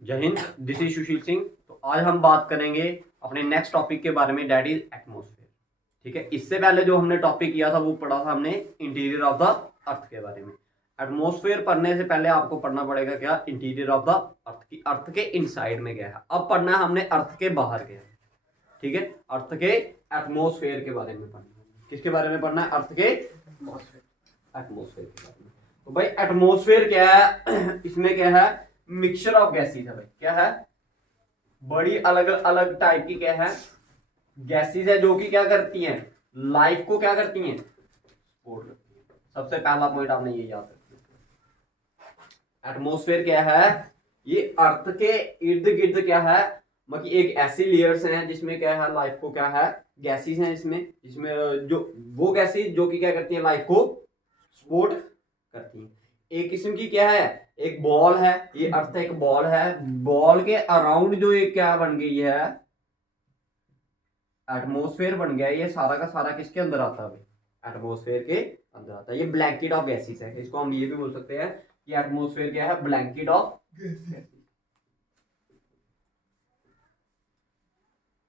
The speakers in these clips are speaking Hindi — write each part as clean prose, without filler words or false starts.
जय हिंद, दिस इज सुशील सिंह। तो आज हम बात करेंगे अपने नेक्स्ट टॉपिक के बारे में, डैट इज एटमोसफेयर। ठीक है, इससे पहले जो हमने टॉपिक किया था वो पढ़ा था हमने इंटीरियर ऑफ द अर्थ के बारे में। एटमोसफेयर पढ़ने से पहले आपको पढ़ना पड़ेगा क्या, इंटीरियर ऑफ द अर्थ की, अर्थ के इनसाइड में क्या है। अब पढ़ना है हमने अर्थ के बाहर क्या है। ठीक है, अर्थ के एटमोसफेयर के बारे में पढ़ना है। किसके बारे में पढ़ना है? अर्थ के एटमोसफेयर के बारे में। तो भाई एटमोसफेयर क्या है? इसमें क्या है, मिक्सचर ऑफ गैसेस है भाई। क्या है? बड़ी अलग अलग टाइप की क्या है, गैसेस है, जो कि क्या करती हैं, लाइफ को क्या करती हैं, सपोर्ट करती हैं। सबसे पहला पॉइंट आपने ये याद रखना। एटमोसफेयर क्या है? ये अर्थ के इर्द गिर्द क्या है, मतलब एक ऐसी लेयर्स हैं जिसमें क्या है, लाइफ को क्या है, गैसेस हैं इसमें, जिसमें जो वो गैसेस जो कि क्या करती है, लाइफ को सपोर्ट करती हैं। एक किस्म की क्या है, एक बॉल है, ये अर्थ एक बॉल है, बॉल के अराउंड जो एक क्या बन गई है, एटमोसफेयर बन गया है। ये सारा का सारा किसके अंदर आता है? एटमोसफेयर के अंदर आता है। ये ब्लैंकेट ऑफ गैसेस है। इसको हम ये भी बोल सकते हैं कि एटमोसफेयर क्या है, ब्लैंकेट ऑफ गैसेस।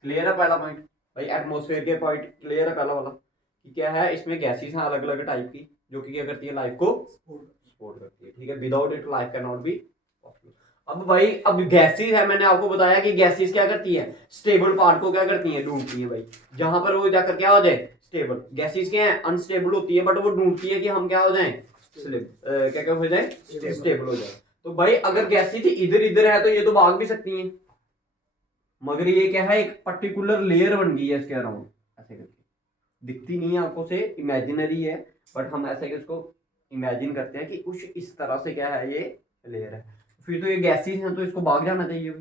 क्लियर है पहला पॉइंट भाई? एटमोसफेयर के पॉइंट क्लियर है पहला वाला कि क्या है, इसमें गैसेस हैं अलग अलग टाइप की, जो कि क्या करती है, लाइफ को सपोर्ट करती है। ठीक है, without it life can not be possible. अब भाई, अब गैसेस है, मैंने आपको बताया कि गैसेस क्या करती है, स्टेबल पार्ट को क्या करती है, ढूंढती है भाई। जहां पर वो जाकर क्या हो जाए, स्टेबल। गैसेस क्या है, अनस्टेबल होती है, बट वो ढूंढती है कि हम क्या हो जाए, क्या क्या हो जाए, स्टेबल हो जाए। तो भाई अगर गैसेस इधर इधर है तो ये तो भाग भी सकती हैं, मगर ये क्या है, एक पर्टिकुलर लेयर बन गई है इसके अराउंड, ऐसे करके। दिखती नहीं है आंखों से, इमेजिनरी है, बट हम ऐसे इसको इमेजिन करते हैं कि कुछ इस तरह से क्या है, ये लेयर है। फिर तो ये गैसेस हैं, तो इसको भाग जाना चाहिए, है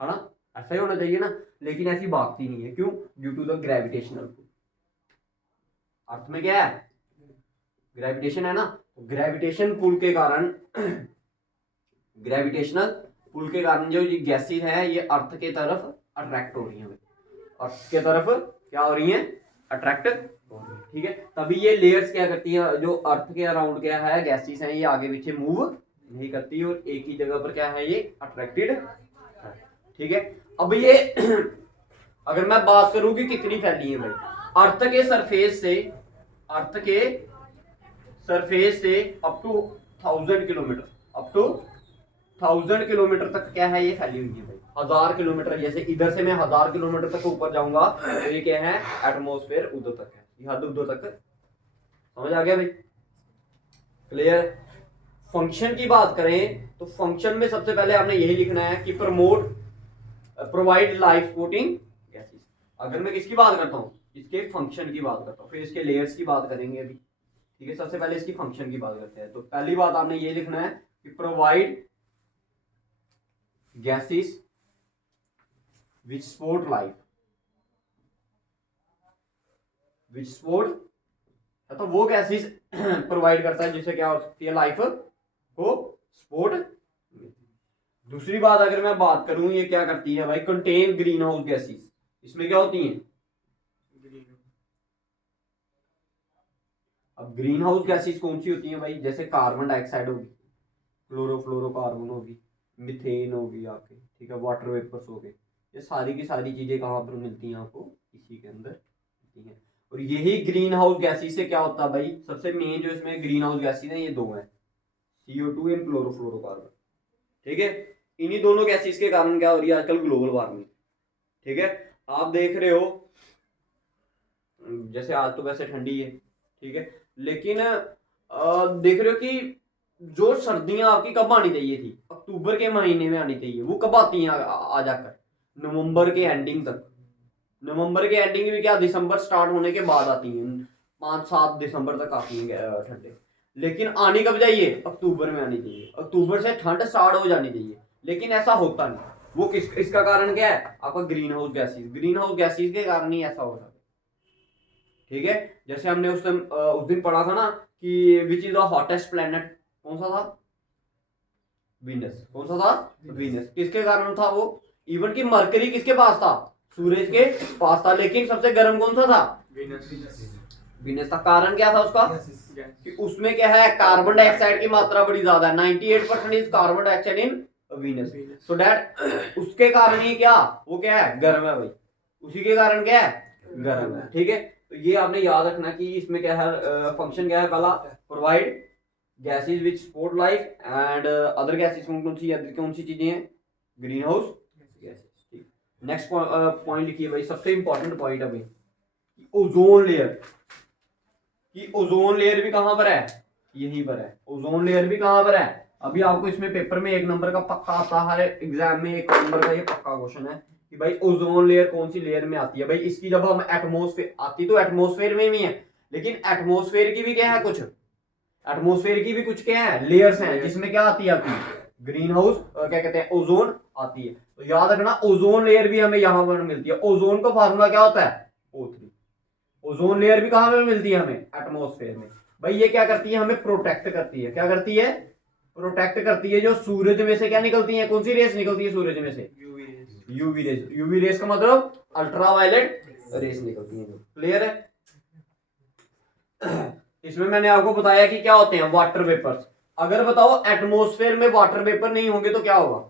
ना? ऐसा ही होना चाहिए ना, लेकिन ऐसी भागती नहीं है। क्यों? Due to the gravitational pull. Earth में क्या है, ग्रेविटेशन है ना। ग्रेविटेशन पुल के कारण ग्रेविटेशनल पुल के कारण जो ये गैसेस हैं, ये अर्थ के तरफ अट्रैक्ट हो रही हैं। अर्थ के तरफ क्या हो रही हैं, अट्रैक्ट हो रही हैं। ठीक है, तभी ये लेयर्स क्या करती है, जो अर्थ के अराउंड क्या है, गैसेस हैं, ये आगे पीछे मूव नहीं करती और एक ही जगह पर क्या है, ये अट्रैक्टेड है। ठीक है, अब ये अगर मैं बात करूं कि कितनी फैली है भाई, अर्थ के सरफेस से, अर्थ के सरफेस से up to 1000 kilometre, up to 1000 kilometre तक क्या है, ये फैली हुई है भाई। 1000 किलोमीटर, जैसे इधर से मैं 1000 किलोमीटर तक ऊपर जाऊंगा तो ये क्या है, एटमोसफेयर उधर तक है, ये हद उधर तक। समझ आ गया भाई? क्लियर? फंक्शन की बात करें तो फंक्शन में सबसे पहले आपने यही लिखना है कि promote, provide life supporting gases. अगर मैं किसकी बात करता हूँ, इसके फंक्शन की बात करता हूँ, फिर इसके लेयर्स की बात करेंगे अभी। ठीक है, सबसे पहले इसकी फंक्शन की बात करते हैं। तो पहली बात आपने ये लिखना है कि प्रोवाइड गैसेस विच सपोर्ट लाइफ, विच सपोर्ट, तो वो गैसेस प्रोवाइड करता है जिससे क्या हो सकती है, लाइफ को सपोर्ट। दूसरी बात अगर मैं बात करूं, ये क्या करती है भाई, कंटेन ग्रीन हाउस गैसेस। इसमें क्या होती हैं, अब ग्रीन हाउस गैसेस कौन सी होती हैं भाई, जैसे कार्बन डाइऑक्साइड होगी, क्लोरोफ्लोरोकार्बन होगी, मिथेन होगी आपके, ठीक है, वाटर वेपर्स हो गए। ये सारी की सारी चीजें कहाँ पर मिलती हैं आपको, इसी के अंदर मिलती हैं। और यही ग्रीन हाउस गैसेस से क्या होता है भाई, सबसे मेन जो इसमें ग्रीन हाउस गैसेस हैं, ये दो हैं, CO2 एंड क्लोरोफ्लोरोकार्बन। ठीक है, इन्हीं दोनों गैसेस के कारण क्या हो रही है आजकल, ग्लोबल वार्मिंग। ठीक है, आप देख रहे हो, जैसे आज तो वैसे ठंडी है, ठीक है, लेकिन देख रहे हो कि जो सर्दियां आपकी कब आनी चाहिए थी, अक्टूबर के महीने में आनी चाहिए, वो कब आती हैं आ जाकर, नवंबर के एंडिंग तक। नवंबर के एंडिंग में क्या, दिसंबर स्टार्ट होने के बाद आती हैं, 5-7 दिसंबर तक आती हैं ठंडे। लेकिन आनी कब चाहिए, अक्टूबर में आनी चाहिए, अक्टूबर से ठंड स्टार्ट हो जानी चाहिए, लेकिन ऐसा होता नहीं। वो किस, इसका कारण क्या है आपका, green house gases. Green house gases के कारण ही ऐसा हो रहा है। ठीक है, जैसे हमने उस दिन पढ़ा था ना कि which is the hottest planet, कौन सा था, वीनस। कौन सा था, वीनस। किसके कारण था वो, इवन कि मरकरी किसके पास था, सूरज के पास था, लेकिन सबसे गर्म कौन सा था, वीनस था। कारण क्या था उसका, कि उसमें क्या है, कार्बन डाइऑक्साइड की मात्रा बड़ी ज्यादा है, 98% is carbon dioxide in Venus. So that उसके कारण ही क्या, वो क्या है, गर्म है भाई, उसी के कारण क्या है, गर्म है। ठीक है, तो ये आपने याद रखना कि इसमें क्या है, फंक्शन क्या है पहला, provide gases which support life and other gases कौन सी चीजें हैं, green house gases. Next point लिखिए भाई, सबसे इंपॉर्टेंट पॉइंट है भाई, ओजोन लेयर, कि ओजोन लेयर भी कहां पर है, यहीं पर है। ओजोन लेयर भी कहां पर है, अभी आपको इसमें पेपर में 1 नंबर का पक्का आता है, हर एग्जाम में 1 नंबर का ये पक्का क्वेश्चन है कि भाई ओजोन लेयर कौन सी लेयर में आती है। भाई इसकी जब हम एटमोस्फेयर, आती तो एटमोस्फेयर में भी है, लेकिन एटमोस्फेयर की भी क्या है, कुछ एटमोस्फेयर की भी कुछ क्या है, लेयर्स हैं, जिसमें क्या आती है आपकी ग्रीन हाउस क्या कहते हैं, ओजोन आती है। तो याद रखना ओजोन लेयर भी हमें यहां पर मिलती है। ओजोन का फार्मूला क्या होता है, O3। ओजोन लेयर भी कहां पे मिलती है हमें, एटमोस्फेयर में। भाई ये क्या करती है, हमें प्रोटेक्ट करती है, क्या करती है, प्रोटेक्ट करती है। जो सूरज में से क्या निकलती है, कौन सी रेस निकलती है सूरज में से, यूवी रेस। यूवी रेस का मतलब अल्ट्रावायलेट रेस निकलती है। क्लियर है। इसमें मैंने आपको बताया कि क्या होते हैं, वाटर वेपर्स। अगर बताओ एटमोस्फेयर में वाटर वेपर नहीं होंगे तो क्या होगा,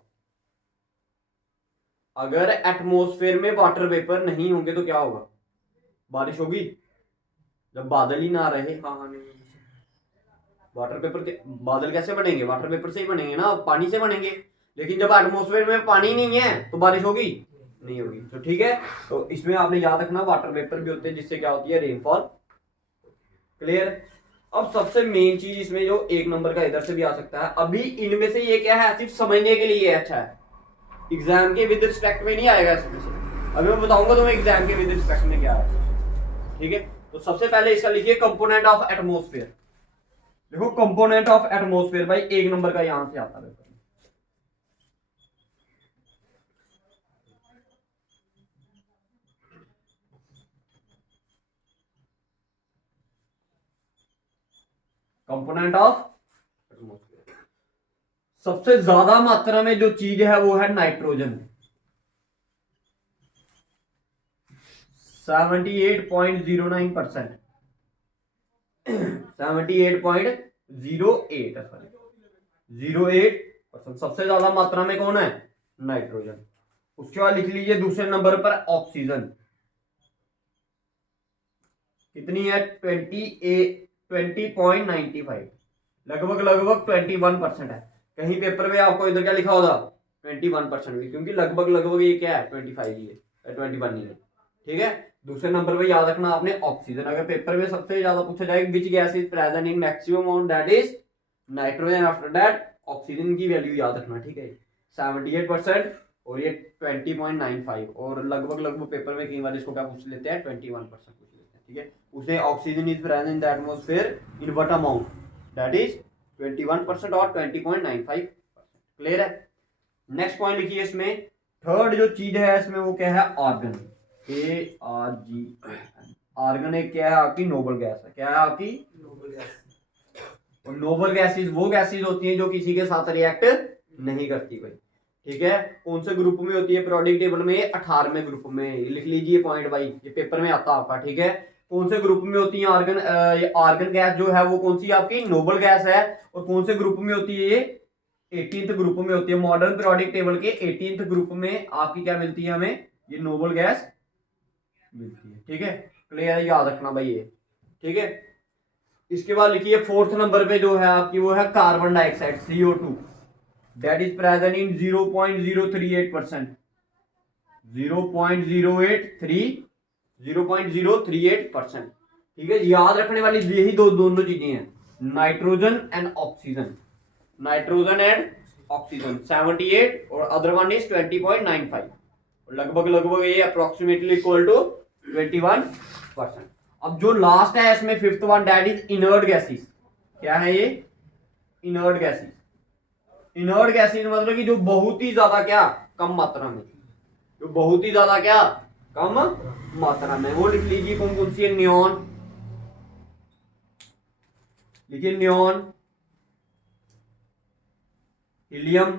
अगर एटमोस्फेयर में वाटर वेपर नहीं होंगे तो क्या होगा, बारिश होगी, जब बादल ही ना रहे। हाँ नहीं, वाटर पेपर के बादल कैसे बनेंगे, वाटर पेपर से ही बनेंगे ना, पानी से बनेंगे। लेकिन जब एटमोस्फेयर में पानी नहीं है तो बारिश होगी, नहीं होगी। तो ठीक है, तो इसमें आपने याद रखना वाटर वेपर भी होते हैं, जिससे क्या होती है, रेनफॉल। क्लियर। अब सबसे मेन चीज इसमें जो 1 नंबर का इधर से भी आ सकता है, अभी इनमें से ये क्या है, सिर्फ समझने के लिए अच्छा है, एग्जाम के विद रिस्पेक्ट में नहीं आएगा इसमें से। अभी मैं बताऊंगा तुम्हें एग्जाम के विद रिस्पेक्ट में क्या है। ठीक है, तो सबसे पहले इसका लिखिए कंपोनेंट ऑफ एटमोस्फेयर। देखो कंपोनेंट ऑफ एटमोस्फेयर भाई 1 नंबर का यहां से आता है। कंपोनेंट ऑफ एटमोस्फेयर, सबसे ज्यादा मात्रा में जो चीज है वो है नाइट्रोजन, 78.09%, 78.08 सबसे ज्यादा मात्रा में कौन है, नाइट्रोजन। उसके बाद लिख लीजिए दूसरे नंबर पर ऑक्सीजन, कितनी है, 20.95, लगभग लगभग 21% है। कहीं पेपर में आपको इधर क्या लिखा होगा, 21% भी, क्योंकि लगभग लगभग ये क्या है, 25 ही है, 21 ही है। ठीक है, दूसरे नंबर पे याद रखना आपने ऑक्सीजन। अगर पेपर में सबसे ज्यादा पूछा जाए विच gas is present in maximum amount, that is nitrogen, after that oxygen की वैल्यू याद रखना। ठीक है, 78% और ये 20.95, और लगभग लगभग पेपर में कई बार इसको क्या पूछ लेते हैं, 21% पूछ लेते हैं। ठीक है, उसे oxygen is present in the atmosphere in what amount, that is 21% और 20.95%। क्लियर है। नेक्स्ट पॉइंट लिखिए इसमें, थर्ड जो चीज है इसमें वो क्या है, आर्गन, ARG। आर्गन एक क्या है आपकी, नोबल गैस है। क्या है आपकी, नोबल गैस। और नोबल गैसेज वो गैसेज होती हैं जो किसी के साथ रिएक्ट नहीं करती भाई। ठीक है, कौन से ग्रुप में होती है पीरियोडिक टेबल में, 18वें ग्रुप में। लिख लीजिए पॉइंट भाई, ये पेपर में आता है आपका। ठीक है, कौन से ग्रुप में होती है आर्गन, ये आर्गन गैस जो है वो कौन सी आपकी, नोबल गैस है। और कौन से ग्रुप में होती है ये, 18th ग्रुप में होती है। मॉडर्न पीरियोडिक टेबल के 18th ग्रुप में आपकी क्या मिलती है हमें, ये नोबल गैस मिलती है। ठीक है, क्लियर है, याद रखना भाई ये। ठीक है, इसके बाद लिखिए 4th नंबर पे जो है आपकी वो है carbon dioxide, CO2, that is present in 0.038%, 0.038%। ठीक है, याद रखने वाली यही दोनों चीजें हैं, nitrogen and oxygen, nitrogen and oxygen 78 और अदर वन इज 20.95, लगभग लगभग ये अप्रोक्सीमेटली इक्वल टू 21%। अब जो लास्ट है इसमें 5th one, that is inert gases. क्या है ये, इनर्ट गैसेस। इनर्ट गैसेस मतलब कि जो बहुत ही ज्यादा क्या, कम मात्रा में, जो बहुत ही ज्यादा क्या, कम मात्रा में। वो लिख लीजिए कौन कौन सी है, नियॉन, लिखिए नियॉन, हीलियम,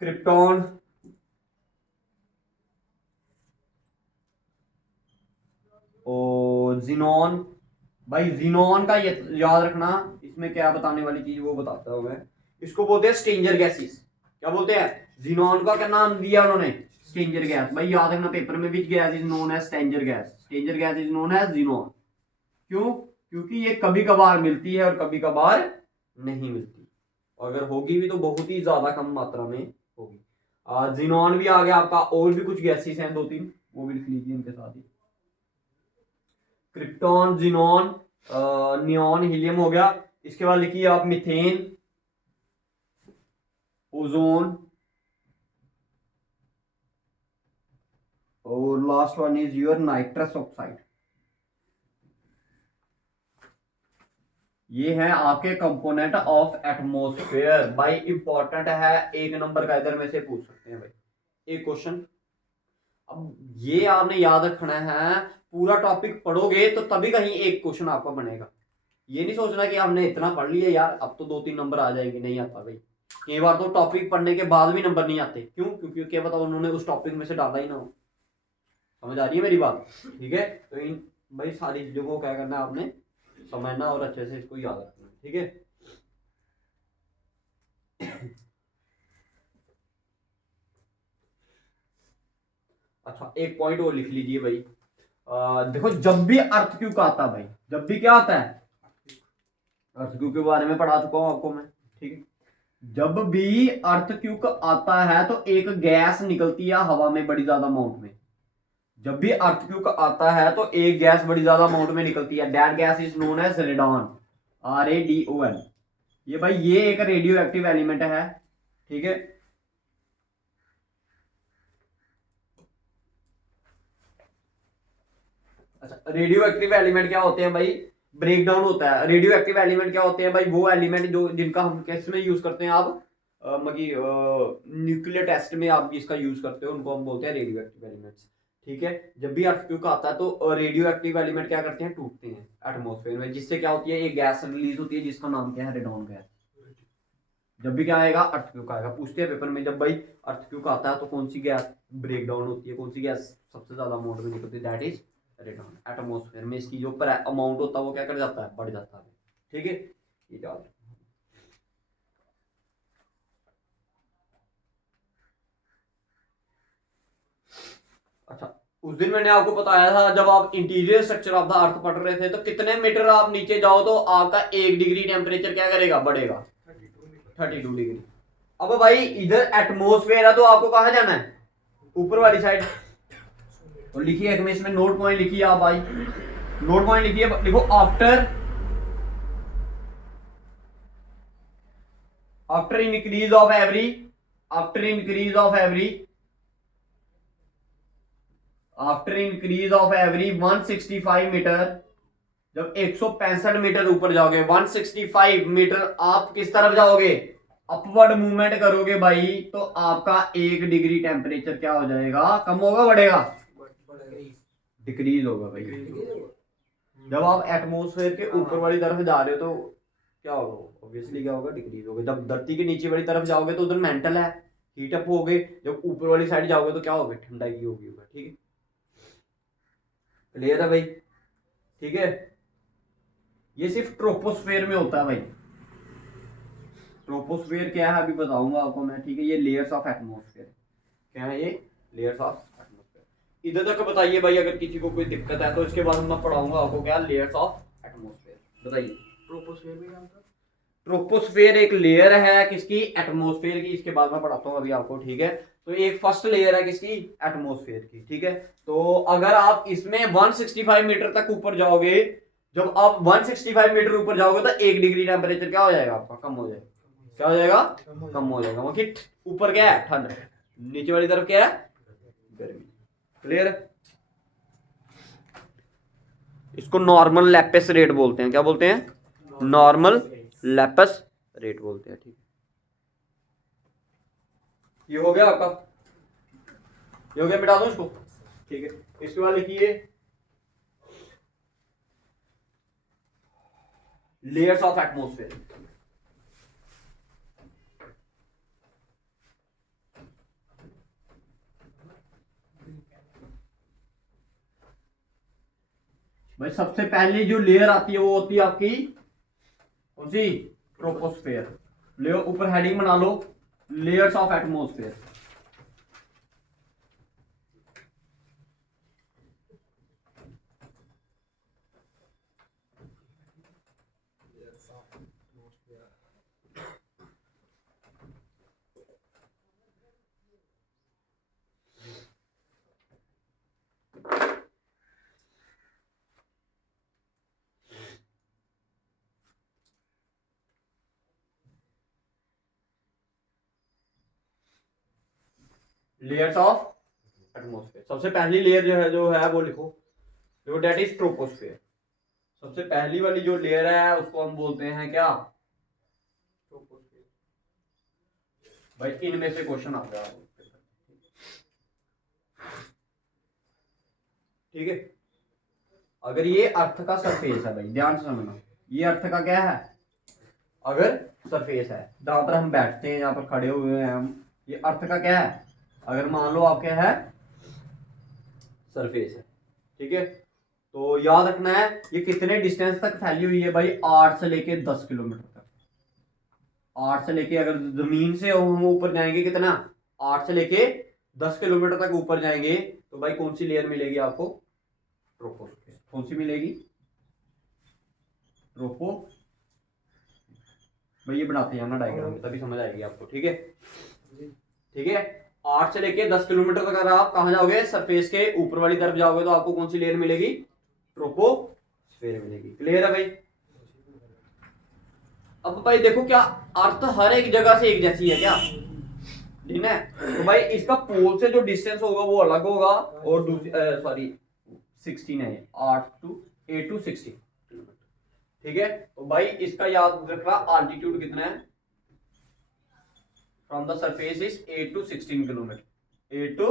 क्रिप्टॉन, और जीनॉन। भाई जीनॉन का याद रखना, इसमें क्या बताने वाली चीज वो बताता हूं मैं। इसको बोलते हैं स्ट्रेंजर गैसेस। क्या बोलते हैं? जिनॉन का क्या नाम दिया उन्होंने? Stranger gas. भाई याद रखना पेपर में, which gas is known as stranger gas? Stranger gas is known as xenon. क्यों? क्योंकि ये कभी कभार मिलती है और कभी कभार नहीं मिलती, और अगर होगी भी तो बहुत ही ज्यादा कम मात्रा में होगी। जिनॉन भी आ गया आपका, और भी कुछ गैसेस हैं 2-3, वो भी लिख लीजिए इनके साथ ही। क्रिप्टॉन, जिनॉन, नियॉन, हीलियम हो गया। इसके बाद लिखिए आप मीथेन, ओजोन, और last one is your nitrous oxide. ये है आपके कंपोनेंट ऑफ एटमॉस्फेयर। भाई इंपॉर्टेंट है, एक नंबर का इधर में से पूछ सकते हैं भाई एक क्वेश्चन। अब ये आपने याद रखना है, पूरा टॉपिक पढ़ोगे तो तभी कहीं एक क्वेश्चन आपका बनेगा। ये नहीं सोचना कि हमने इतना पढ़ लिया यार अब तो 2-3 नंबर आ जाएंगे, नहीं आता भाई। कई बार तो टॉपिक पढ़ने के बाद भी नंबर नहीं आते। क्यों? क्योंकि क्या पता उन्होंने उस टॉपिक में से डाला ही ना हो। समझ आ रही है मेरी बात? ठीक है, तो इन भाई सारी चीजों को क्या करना है आपने समझना और अच्छे से इसको याद रखना है। ठीक है, अच्छा एक पॉइंट और लिख लीजिए भाई। देखो जब भी अर्थ क्यूब आता है भाई, जब भी क्या आता है, अर्थ क्यूब के बारे में पढ़ा चुका हूं आपको मैं। ठीक है, जब भी अर्थ क्यूब आता है तो एक गैस निकलती है हवा में बड़ी ज्यादा अमाउंट में। जब भी अर्थ क्यूब आता है तो एक गैस बड़ी ज्यादा अमाउंट में निकलती है। That gas is known as radon, RADON। ये भाई ये एक रेडियो एक्टिव एलिमेंट है। ठीक है, अच्छा रेडियो एक्टिव एलिमेंट क्या होते हैं भाई? ब्रेक डाउन होता है। रेडियो एक्टिव एलिमेंट क्या होते हैं भाई? वो एलिमेंट जो जिनका हम किस में यूज करते हैं आप, न्यूक्लियर टेस्ट में आप इसका यूज करते हो, उनको हम बोलते हैं रेडियो एक्टिव एलिमेंट्स। ठीक है, जब भी अर्थक्वेक आता है तो रेडियो एक्टिव एलिमेंट क्या करते हैं? टूटते हैं एटमॉस्फेयर में, जिससे क्या होती है? एक गैस रिलीज होती है जिसका नाम क्या है? Radon gas. जब भी क्या आएगा? अर्थक्वेक आएगा। पूछते हैं पेपर में, जब भाई अर्थक्वेक आता है तो कौन सी गैस ब्रेक डाउन होती है, कौन सी गैस सबसे ज्यादा अमाउंट में निकलती है? That is radon. एटमॉस्फेयर में इसकी जो अमाउंट होता है वो क्या कर जाता है? बढ़ जाता है। ठीक है, ये याद। अच्छा, उस दिन मैंने आपको बताया था जब आप interior structure of the earth पढ़ रहे थे, तो कितने मीटर आप नीचे जाओ तो आपका 1 डिग्री टेम्परेचर क्या करेगा? बढ़ेगा, 32 डिग्री। अब भाई इधर एटमोस्फेयर है तो आपको कहा जाना है? ऊपर वाली साइड। तो लिखिए एक में इसमें नोट पॉइंट लिखिए आप भाई, नोट पॉइंट लिखिए, लिखो after increase of every, after increase of every, after increase of every 165 metre, जब 165 मीटर ऊपर जाओगे, 165 मीटर आप किस तरफ जाओगे? अपवर्ड मूवमेंट करोगे भाई, तो आपका 1 डिग्री टेम्परेचर क्या हो जाएगा? कम होगा, बढ़ेगा? डिक्रीज होगा भाई। जब आप एटमोसफेयर के ऊपर वाली तरफ जा रहे हो तो क्या होगा? ऑब्वियसली क्या होगा? डिक्रीज होगा। जब धरती के नीचे वाली तरफ जाओगे तो उधर मेंटल है, हीट अप हो गए। जब ऊपर वाली साइड जाओगे तो क्या होगा? ठंडा ही होगी। ठीक है, क्लियर है भाई? ठीक है, ये सिर्फ ट्रोपोस्फेयर में होता है भाई। ट्रोपोस्फेयर क्या है अभी बताऊंगा आपको मैं। ठीक है, ये लेयर्स ऑफ एटमॉस्फेयर क्या है? ये लेयर्स ऑफ एटमॉस्फेयर। इधर तक बताइए भाई, अगर किसी को कोई दिक्कत है तो इसके बाद मैं पढ़ाऊंगा आपको क्या? Layers of atmosphere. बताइए ट्रोपोस्फेयर भी जानता? ट्रोपोस्फेयर एक लेयर है किसकी? एटमॉस्फेयर की। इसके बाद मैं पढ़ाता हूँ अभी आपको। ठीक है, तो एक फर्स्ट लेयर है किसकी? एटमॉस्फेयर की। ठीक है, तो अगर आप इसमें 165 मीटर तक ऊपर जाओगे, जब आप 165 मीटर ऊपर जाओगे तो 1 डिग्री टेम्परेचर क्या हो जाएगा आपका? कम हो जाएगा। क्या हो जाएगा? कम हो जाएगा। वहां की ऊपर क्या है? ठंड। नीचे वाली तरफ क्या है? गर्मी। क्लियर? इसको नॉर्मल लैपेस रेट बोलते हैं। क्या बोलते हैं? नॉर्मल लैपस रेट बोलते हैं। ठीक है, ये हो गया आपका, ये हो गया, मिटा दो इसको। ठीक है, इसके बाद लिखिए लेयर्स ऑफ एटमॉस्फेयर। भाई सबसे पहली जो लेयर आती है वो होती है आपकी कौन सी? ट्रोपोस्फेयर। ले ऊपर हेडिंग बना लो, layers of atmosphere. Layers of atmosphere. सबसे पहली लेयर जो है वो लिखो, जो डेट इज ट्रोपोस्फेयर। सबसे पहली वाली जो लेयर है उसको हम बोलते हैं क्या? ट्रोपोस्फेयर। भाई इनमें से क्वेश्चन आता है, ठीक है। अगर ये अर्थ का सरफेस है, भाई ध्यान से समझना, ये अर्थ का क्या है? अगर सरफेस है, जहां पर हम बैठते हैं, जहां पर खड़े हुए हैं हम, ये अर्थ का क्या है? अगर मान लो आपके है सरफेस है, ठीक है। तो याद रखना है ये कितने डिस्टेंस तक फैली हुई है भाई? 8 से लेके 10 किलोमीटर तक। 8 से लेके, अगर जमीन से हम ऊपर जाएंगे कितना? 8 से लेके 10 किलोमीटर तक ऊपर जाएंगे तो भाई कौन सी लेयर मिलेगी आपको? ट्रोपोस्फेयर। कौन सी मिलेगी? ट्रोपो। भाई ये बनाते हैं ना डायग्राम, तभी समझ आएगी आपको, ठीक है। ठीक है, 8 से लेके 10 किलोमीटर तक अगर आप कहां जाओगे? सरफेस के ऊपर वाली तरफ जाओगे तो आपको कौन सी लेयर मिलेगी? ट्रोपोस्फेयर मिलेगी। क्लियर है भाई? अब भाई देखो, क्या अर्थ हर एक जगह से एक जैसी है क्या? ठीक है। तो भाई इसका पोल से जो डिस्टेंस होगा वो अलग होगा, और दूसरी सॉरी 16 है, 8 to 16, ठीक है। तो भाई इसका याद रखना, आल्टीट्यूड कितना है from the surface is 8 to 16 kilometre. 8 to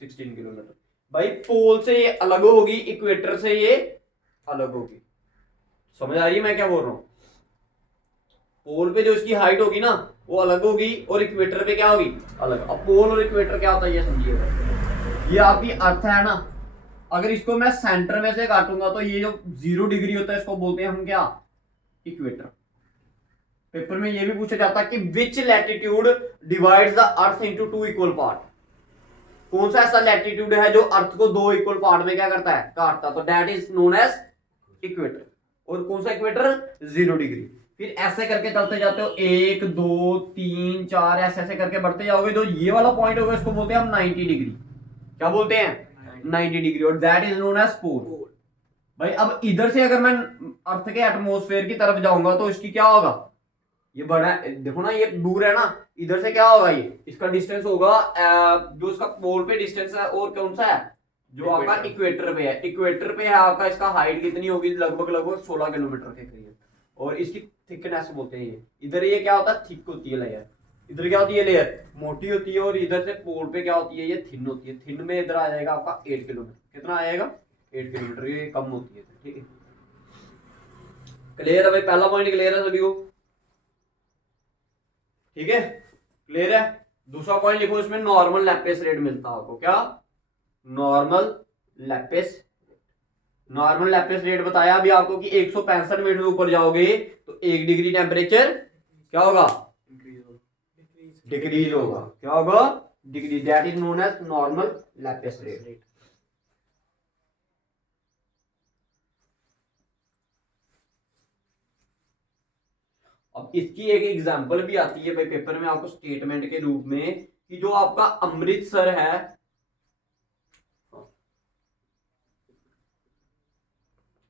16 kilometre. भाई पोल से ये अलग होगी, इक्वेटर से ये अलग होगी। समझ आ रही है मैं क्या बोल रहा हूं? पोल पे जो इसकी हाइट होगी ना वो अलग होगी, और इक्वेटर पे क्या होगी? अलग। अब पोल और इक्वेटर क्या होता है ये समझिएगा। ये आपकी अर्थ है ना, अगर इसको मैं सेंटर में से काटूंगा तो ये जो 0 डिग्री होता है इसको बोलते हैं हम क्या? इक्वेटर। पेपर में ये भी पूछा जाता है कि which latitude divides the earth into 2 equal part. कौन सा ऐसा लैटिट्यूड है जो अर्थ को 2 इक्वल पार्ट में क्या करता है? काटता। तो that is known as equator. और कौन सा इक्वेटर? 0 डिग्री। फिर ऐसे करके चलते जाते हो, 1 2 3 4 ऐसे ऐसे करके बढ़ते जाओगे, तो ये वाला पॉइंट होगा इसको बोलते हैं हम 90 डिग्री। क्या बोलते हैं? 90 डिग्री। और दैट इज नोन एज पोल। भाई अब इधर से अगर मैं अर्थ के एटमॉस्फेयर की तरफ जाऊंगा तो इसकी क्या होगा? ये बड़ा है, देखो ना ये दूर है ना, इधर से क्या होगा? ये इसका डिस्टेंस होगा जो इसका पोल पे डिस्टेंस है, और कौन सा है? जो आपका इक्वेटर पे है। इक्वेटर पे है आपका, इसका हाइट कितनी होगी? लगभग 16 किलोमीटर के करीब। और इसकी थिकनेस बोलते हैं ये। इधर ये क्या होता है? थिक होती है लेयर। इधर क्या होती है? लेयर मोटी होती है। और इधर से पोल पे क्या होती है? ये थिन होती है। थिन में इधर आ जाएगा आपका 8 किलोमीटर। कितना आएगा? 8 किलोमीटर। ये कम होती है, ठीक है। क्लियर है भाई? पहला पॉइंट क्लियर है सभी को? ठीक है, क्लियर है। दूसरा पॉइंट लिखो इसमें, नॉर्मल लैपेस रेट मिलता है आपको। क्या? नॉर्मल लैपेस। नॉर्मल लैपेस रेट बताया अभी आपको कि 165 मीटर ऊपर जाओगे तो 1 डिग्री टेम्परेचर क्या होगा? डिक्रीज होगा। क्या होगा? Decrease. That is known as normal lapse rate. अब इसकी एक एग्जांपल भी आती है भाई पेपर में आपको स्टेटमेंट के रूप में, कि जो आपका अमृतसर है,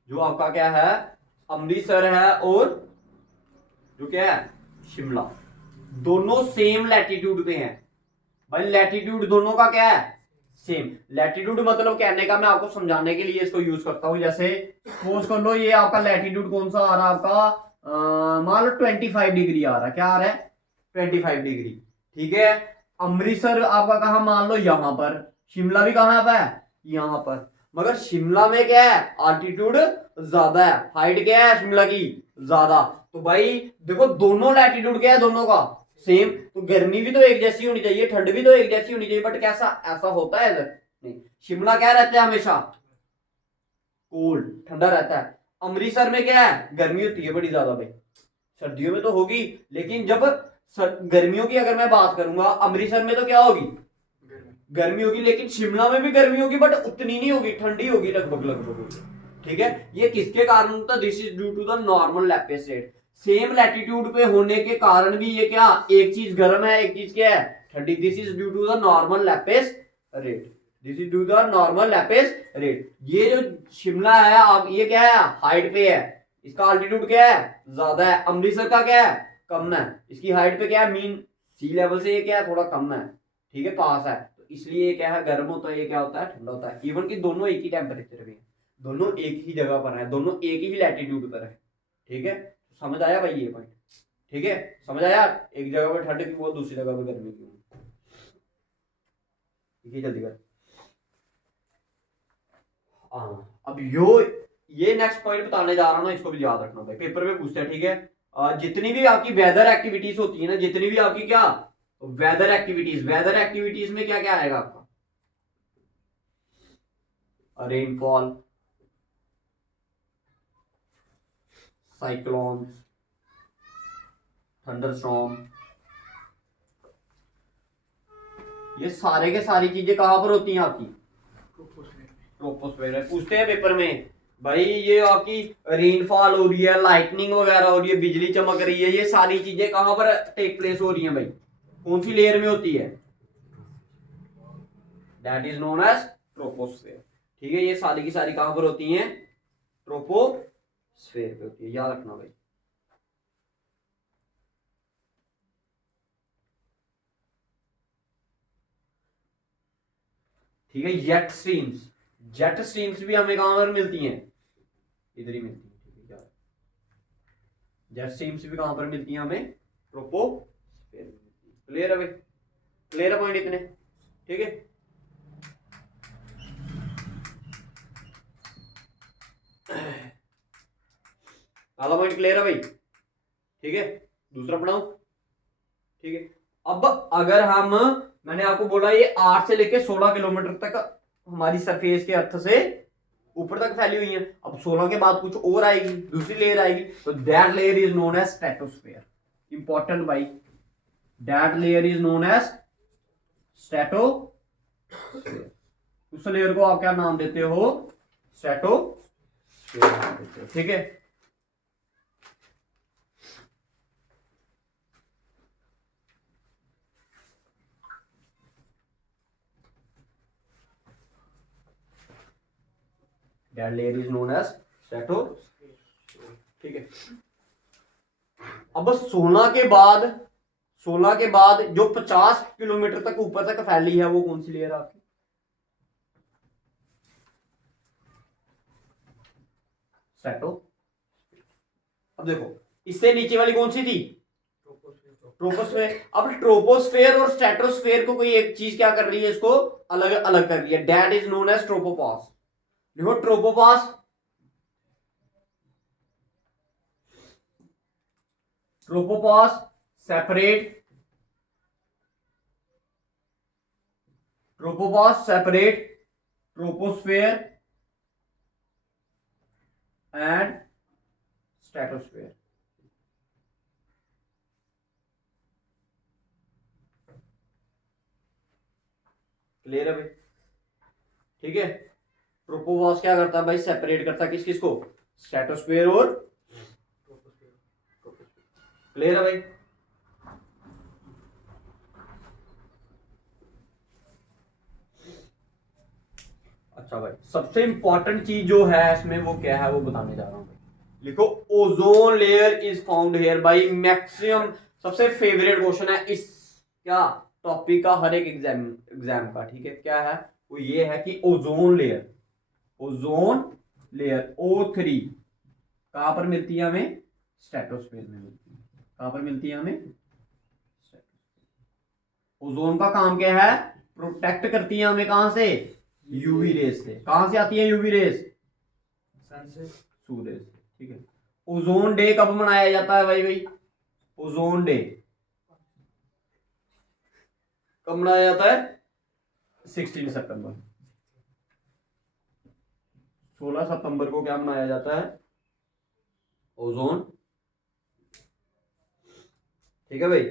जो आपका क्या है? अमृतसर है, और जो क्या है? शिमला। दोनों सेम लैटिट्यूड पे हैं। भाई लैटिट्यूड दोनों का क्या है? सेम। लैटिट्यूड मतलब कहने का, मैं आपको समझाने के लिए इसको यूज करता हूं। जैसे सपोज कर लो ये आपका लैटिट्यूड कौन सा आ रहा है आपका? मान लो 25 डिग्री आ रहा है। क्या आ रहा है? 25 डिग्री, ठीक है। अमृतसर आपका कहा? मान लो यहां पर। शिमला भी कहां पर है? यहां पर। मगर शिमला में क्या है? आल्टीट्यूड ज्यादा है। हाइट क्या है शिमला की? ज्यादा। तो भाई देखो दोनों लैटिट्यूड क्या है? दोनों का सेम। तो गर्मी भी तो एक जैसी होनी चाहिए, ठंड भी तो एक जैसी होनी चाहिए, बट कैसा ऐसा होता है इधर? नहीं। शिमला क्या रहता है? हमेशा कोल्ड, ठंडा रहता है। अमृतसर में क्या है? गर्मी होती है बड़ी ज्यादा भाई। सर्दियों में तो होगी, लेकिन जब गर्मियों की अगर मैं बात करूंगा, अमृतसर में तो क्या होगी, गर्मी होगी, लेकिन शिमला में भी गर्मी होगी, बट उतनी नहीं होगी, ठंडी होगी लगभग लगभग। ठीक है, ये किसके कारण होता है, this is due to the normal lapse rate. Same latitude पे होने के कारण भी ये क्या, एक चीज गर्म है एक चीज क्या है ठंडी, this is due to the normal lapse rate, this is due to the normal lapse rate. ये जो शिमला है आप, ये क्या है, हाइट पे है, इसका अल्टीट्यूड क्या है, ज्यादा है। अमृतसर का क्या है, कम है, इसकी हाइट पे क्या है, मीन सी लेवल से ये क्या है, थोड़ा कम है, ठीक है, पास है, तो इसलिए ये क्या है, गर्म होता है, ये क्या होता है, ठंडा होता है। इवन कि दोनों एक ही टेम्परेचर पे है, दोनों एक ही जगह पर है, दोनों एक ही लैटिट्यूड पर है। ठीक है, समझ आया भाई ये पॉइंट, ठीक है, समझ आया, एक जगह पर ठंड क्यों, दूसरी जगह पर गर्मी क्यों। ठीक है, जल्दी कर। हाँ, अब ये नेक्स्ट पॉइंट बताने जा रहा हूँ ना, इसको भी याद रखना भाई, पेपर में पूछते हैं। ठीक है, जितनी भी आपकी वेदर एक्टिविटीज होती है ना, जितनी भी आपकी क्या वेदर एक्टिविटीज, वेदर एक्टिविटीज में क्या क्या आएगा आपका, रेनफॉल, साइक्लोन्स, थंडरस्टॉर्म, ये सारे के सारी चीजें कहां पर होती हैं आपकी, ट्रोपोस्फेयर। पूछते हैं पेपर में भाई, ये आपकी रेनफॉल हो रही है, लाइटनिंग वगैरह हो रही है, बिजली चमक रही है, ये सारी चीजें कहां पर टेक प्लेस हो रही हैं भाई, कौन सी लेयर में होती है, that is known as troposphere. ठीक है, ये सारी की सारी कहां पर होती हैं, ट्रोपोस्फेयर पे होती है, याद रखना भाई। ठीक है, जेट स्ट्रीम्स, जेट स्ट्रीम्स भी हमें कहां पर मिलती हैं, इधर ही मिलती है। ठीक है, जेट स्ट्रीम्स भी कहां पर मिलती हैं हमें, ट्रोपोस्फेयर में मिलती है। क्लियर है भाई, क्लियर है पॉइंट इतने, ठीक है। पहला पॉइंट क्लियर है भाई, ठीक है, दूसरा पढ़ाऊं। ठीक है, अब अगर हम, मैंने आपको बोला ये 8 से लेके 16 किलोमीटर तक हमारी सरफेस के अर्थ से ऊपर तक फैली हुई है, अब 16 के बाद कुछ और आएगी, दूसरी लेयर आएगी, तो that layer is known as stratosphere. Important भाई, that layer is known as stratosphere. उस लेयर को आप क्या नाम देते हो, स्ट्रेटोस्फेयर नाम देते हो। ठीक है, that layer is known as stratosphere. ठीक है, अब 16 के बाद जो 50 किलोमीटर तक ऊपर तक फैली है, वो कौन सी लेयर है आपकी, स्ट्रेटो। अब देखो, इससे नीचे वाली कौन सी थी, ट्रोपोस्फेयर। अब ट्रोपोस्फेयर और स्ट्रेटोस्फेयर को कोई एक चीज क्या कर रही है, इसको अलग अलग कर रही है, that is known as tropopause. देखो tropopause, tropopause separate, tropopause separate troposphere and stratosphere. Clear है भाई, ठीक है। ट्रोपोपॉज क्या करता है भाई, सेपरेट करता है किस किस को, स्ट्रेटोस्फेयर और, क्लियर है भाई। अच्छा भाई, सबसे इंपॉर्टेंट चीज जो है इसमें वो क्या है, वो बताने जा रहा हूं भाई। लिखो, ozone layer is found here भाई, मैक्सिमम सबसे फेवरेट क्वेश्चन है इस क्या टॉपिक का, हर एक एग्जाम का। ठीक है, क्या है वो, ये है कि ozone layer, ozone layer O3 कहां पर मिलती है हमें, स्ट्रेटोस्फेयर में मिलती है। कहां पर मिलती है हमें, ओजोन का काम क्या है, प्रोटेक्ट करती है हमें कहां से, यूवी रेस से। कहां से आती है यूवी रेस, सन से, सूर्य से। ठीक है, ओजोन डे कब मनाया जाता है भाई, ओजोन डे कब मनाया जाता है, 16 सितंबर, 16 सितंबर को क्या मनाया जाता है, ओजोन ठीक है भाई।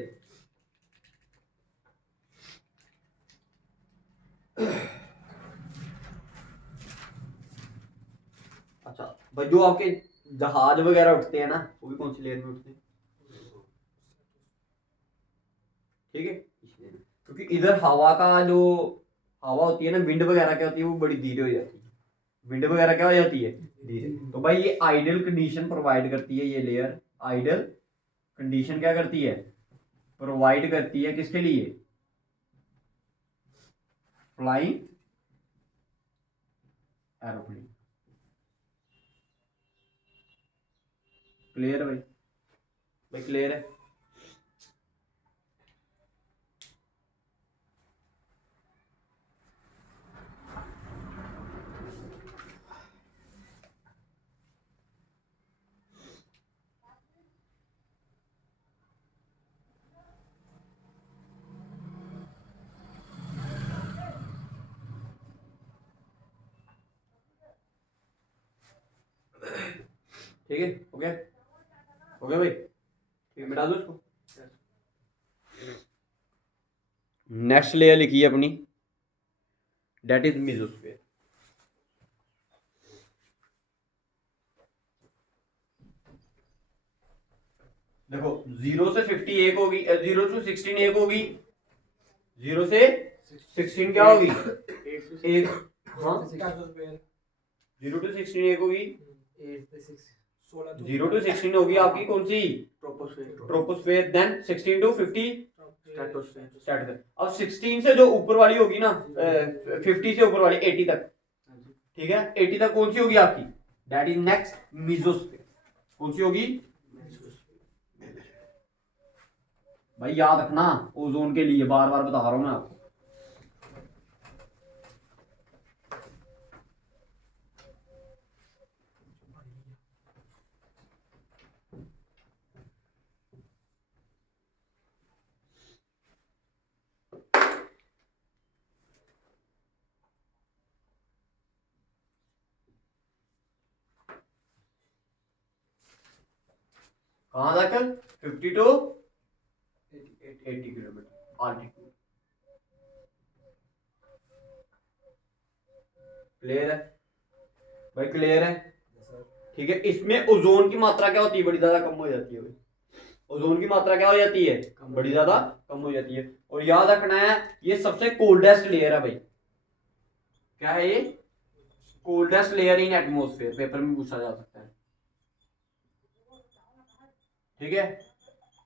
अच्छा भाई, जो आपके जहाज वगैरह उठते हैं ना, वो भी कौन सी लेयर में उठते हैं? ठीक है, इसलिए क्योंकि इधर हवा का जो हवा होती है ना, विंड वगैरह क्या होती है, वो बड़ी धीरे हो जाती है। विंड वगैरह क्या हो जाती है, धीरे। तो भाई ये आइडियल कंडीशन प्रोवाइड करती है, ये लेयर आइडियल कंडीशन क्या करती है, प्रोवाइड करती है किसके लिए, फ्लाइंग एरोप्लेन। क्लियर है भाई? भाई क्लियर है? ठीक है, हो गया, हो गया भाई? ठीक है, मिटा दो इसको। नेक्स्ट लेयर लिखी है अपनी, डेट इज मेसोस्फीयर। देखो 0 से 50 एक होगी, 0 to 16 एक होगी, 0 से 16 क्या होगी, एक। हाँ, 0 to 16 एक होगी, 0 to 16 होगी आपकी कौन सी, ट्रोपोस्फेयर। Then 16 to 50 stratosphere. अब 16 से जो ऊपर वाली होगी ना, 50 से ऊपर वाली 80 तक, ठीक है, 80 तक कौन सी होगी आपकी, दैट इज नेक्स्ट मेसोस्फीयर। कौन सी होगी भाई, याद रखना, ओजोन के लिए बार बार बता रहा हूं मैं आपको। कहां तक, 50 to 80 किलोमीटर आल्टीट्यूड। क्लियर है भाई? क्लियर है? ठीक है, इसमें ओजोन की मात्रा क्या होती है, बड़ी ज्यादा कम हो जाती है भाई। ओजोन की मात्रा क्या हो जाती है, बड़ी ज्यादा कम हो जाती है। और याद रखना है, ये सबसे कोल्डेस्ट लेयर है भाई। क्या है ये, coldest layer in atmosphere, paper में पूछा जा सकता है। ठीक है,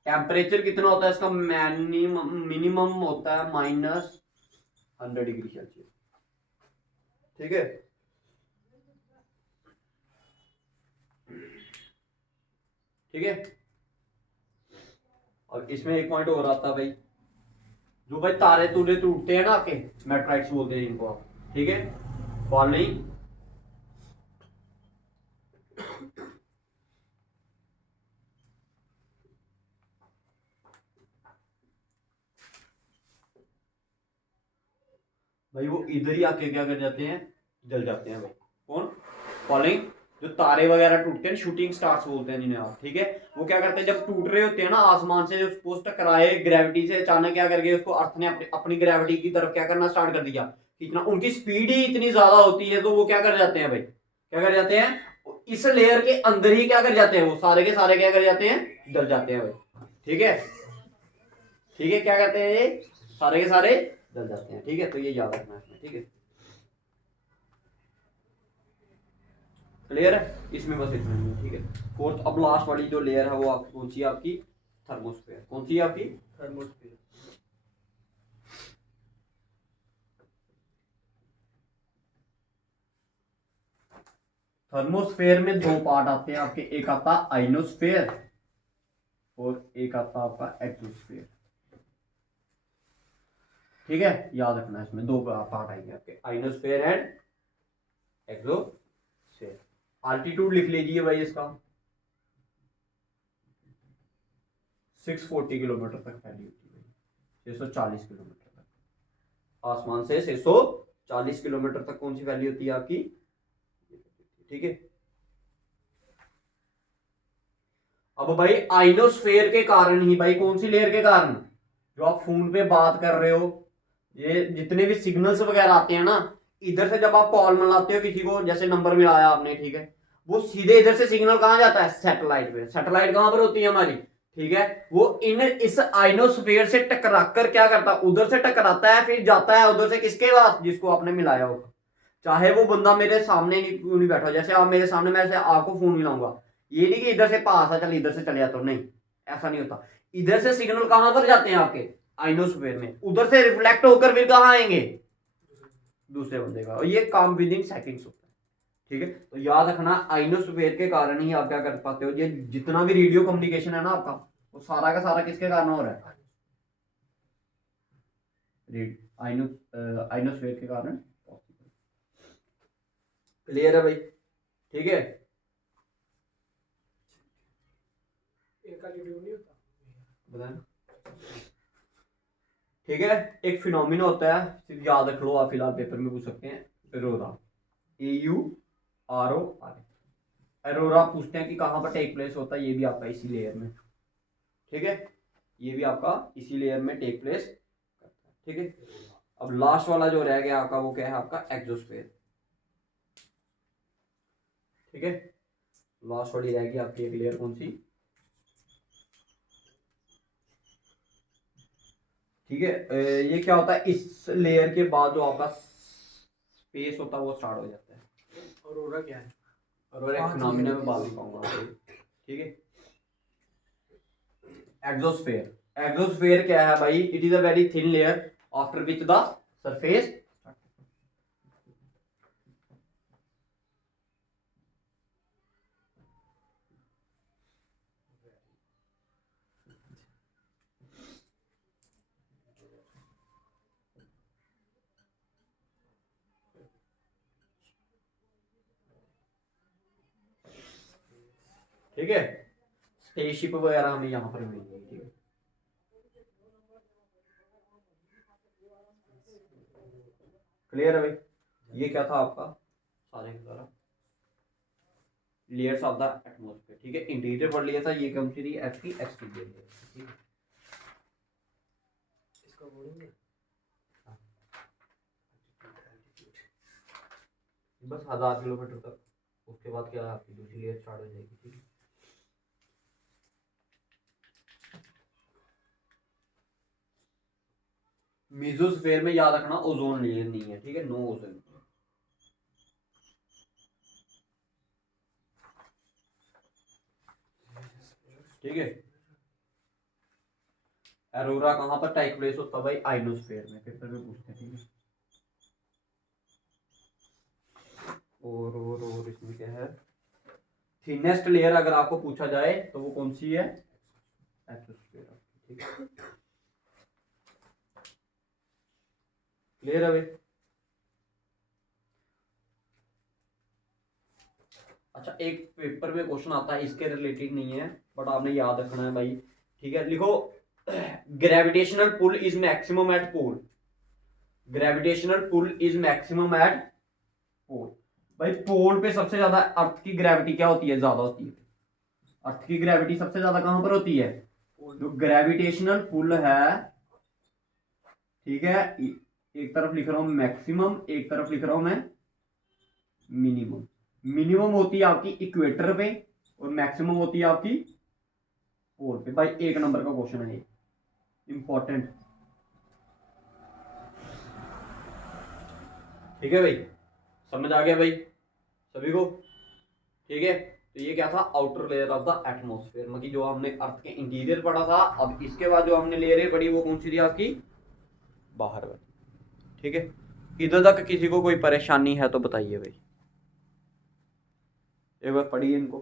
टेम्परेचर कितना होता है इसका, मिनिमम होता है -100 डिग्री सेल्सियस। ठीक है, ठीक है। और इसमें एक पॉइंट और आता है भाई, जो भाई तारे तूरे टूटते हैं ना आपके, मेट्राइट्स बोलते हैं इनको आप, ठीक है, फॉलिंग भाई, वो इधर ही आके क्या कर जाते हैं, जल जाते हैं भाई। कौन, फॉलिंग, जो तारे वगैरह टूटते हैं, शूटिंग स्टार्स बोलते हैं जिन्हें आप, ठीक है। वो क्या करते हैं, जब टूट रहे होते हैं ना आसमान से, उसको टकराए ग्रेविटी से, अचानक क्या करके उसको अर्थ ने अपनी ग्रेविटी की तरफ क्या करना स्टार्ट कर दिया, इतना उनकी स्पीड ही इतनी ज्यादा होती है, तो वो क्या कर जाते हैं भाई, क्या कर जाते हैं, इस लेयर के अंदर ही क्या कर जाते हैं, वो सारे के सारे क्या कर जाते हैं, जल जाते हैं भाई। ठीक है, ठीक है, क्या कहते हैं ये, सारे के सारे जल जाते हैं। ठीक है, तो ये याद रखना है इसमें। ठीक है, क्लियर है? इसमें बस इतना ही है। ठीक है, फोर्थ अब लास्ट वाली जो लेयर है वो आपकी कौन सी है, आपकी थर्मोस्फेयर। कौन सी है आपकी, थर्मोस्फेयर। थर्मोस्फेयर में दो पार्ट आते हैं आपके, एक आता है आइनोस्फेयर और एक आता है आपका एक्सोस्फेयर। ठीक है, याद रखना, इसमें दो पार्ट आएंगे आपके, आइनोस्फेयर एंड एक्सोस्फेयर। आल्टीट्यूड लिख लीजिए भाई इसका, 640 किलोमीटर तक फैली होती है, 640 किलोमीटर तक, आसमान से 640 किलोमीटर तक कौन सी फैली होती है आपकी। ठीक है, अब भाई आइनोस्फेयर के कारण ही भाई, कौन सी लेयर के कारण, जो आप फोन पे बात कर रहे हो, ये जितने भी सिग्नल्स वगैरह आते हैं ना, इधर से जब आप कॉल मिलाते हो किसी को, जैसे नंबर मिलाया आपने, ठीक है, वो सीधे इधर से सिग्नल कहां जाता है, सैटेलाइट पे। सैटेलाइट कहां पर होती है हमारी, ठीक है, वो इन इस आइनोस्फेयर से टकराकर क्या करता है, उधर से टकराता है, फिर जाता है उधर से किसके पास, जिसको आपने मिलाया होगा। चाहे वो बंदा मेरे सामने नहीं बैठा, जैसे आप मेरे सामने, मैं ऐसे आपको फोन मिलाऊंगा, ये नहीं कि इधर से पास है चल इधर से चले जाता हूं, नहीं, ऐसा नहीं होता। इधर से सिग्नल कहां पर जाते हैं आपके आइनोस्फेयर में, उधर से रिफ्लेक्ट होकर फिर कहां आएंगे, दूसरे बंदे का, और ये काम विद इन सेकंड्स होता है। ठीक है, तो याद रखना आइनोस्फेयर के कारण ही आप क्या कर पाते हो, ये जितना भी रेडियो कम्युनिकेशन है ना आपका, वो सारा का सारा किसके कारण हो रहा है, आइनोस्फेयर के कारण। क्लियर है भाई, ठीक है। इनका रेडियो नहीं होता, बताएं, ठीक है। एक फिनोमिना होता है, सिर्फ याद रख लो, आप फिलहाल पेपर में पूछ सकते हैं, एरोरा, AURORA। एरोरा पूछते हैं कि कहां पर टेक प्लेस होता है, ये भी आपका इसी लेयर में, ठीक है, ये भी आपका इसी लेयर में टेक प्लेस करता है, ठीक है। अब लास्ट वाला जो रह गया आपका, वो क्या है आपका एक्सोस्फेयर, ठीक है। लास्ट वाली रहेगी आपकी एक लेयर, कौन सी, ठीक है। ये क्या होता है, इस लेयर के बाद जो आपका स्पेस होता है वो स्टार्ट हो जाता है। ऑरोरा क्या है, और एक फिनोमिना में बात नहीं पाऊंगा, ठीक है। एक्सोस्फेयर, एक्सोस्फेयर क्या है भाई, it is a very thin layer after which the surface, ठीक है, स्पेसशिप वगैरह हमें यहाँ पर मिलेंगे, ठीक है। क्लियर है भाई, ये क्या था आपका सारे के सारा लेयर्स ऑफ द एटमॉस्फेयर, ठीक है। इंटीरियर पढ़ लिया था, ये कौन सी थी, आपकी एक्सटीरियर लेयर, ठीक है। इसका बोलेंगे बस 1000 किलोमीटर तक, उसके बाद क्या आपकी दूसरी लेयर स्टार्ट हो जाएगी, ठीक है। मेसोस्फेयर में याद रखना ओजोन लेयर नहीं है, ठीक है, नो ओजोन, ठीक है। एरोरा कहां पर टेक प्लेस होता है भाई, आइनोस्फेयर में, पेपर में पूछते हैं, ठीक है। और इसमें क्या है, थिनेस्ट लेयर अगर आपको पूछा जाए तो वो कौन सी है, एक्सोस्फेयर, ठीक है। क्लियर है भाई। अच्छा, एक पेपर में क्वेश्चन आता है, इसके रिलेटेड नहीं है बट आपने याद रखना है भाई, ठीक है। लिखो, gravitational pull is maximum at pole, gravitational pull is maximum at pole. भाई पोल पे सबसे ज्यादा अर्थ की ग्रेविटी क्या होती है, ज्यादा होती है, अर्थ की ग्रेविटी सबसे ज्यादा कहां पर होती है, जो ग्रेविटेशनल पुल है, ठीक है। एक तरफ लिख रहा हूं मैक्सिमम, एक तरफ लिख रहा हूं मैं मिनिमम। मिनिमम होती है आपकी इक्वेटर पे, और मैक्सिमम होती है आपकी पोल पे। भाई एक नंबर का क्वेश्चन है ये, इंपॉर्टेंट, ठीक है भाई, समझ आ गया भाई सभी को, ठीक है। तो ये क्या था, outer layer of the atmosphere, मतलब जो हमने अर्थ के इंटीरियर पढ़ा था। अब इसके बाद जो हमने लेयरें पढ़ी वो कौन सी थी आपकी, बाहर वाली, ठीक है। इधर तक किसी को कोई परेशानी है तो बताइए भाई, एक बार पढ़िए इनको।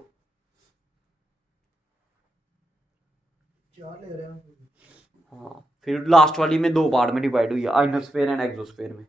चार ले रहे हैं, हाँ, फिर लास्ट वाली में 2 पार्ट में डिवाइड हुई है, आइनोस्फेयर एंड एक्सोस्फेयर में।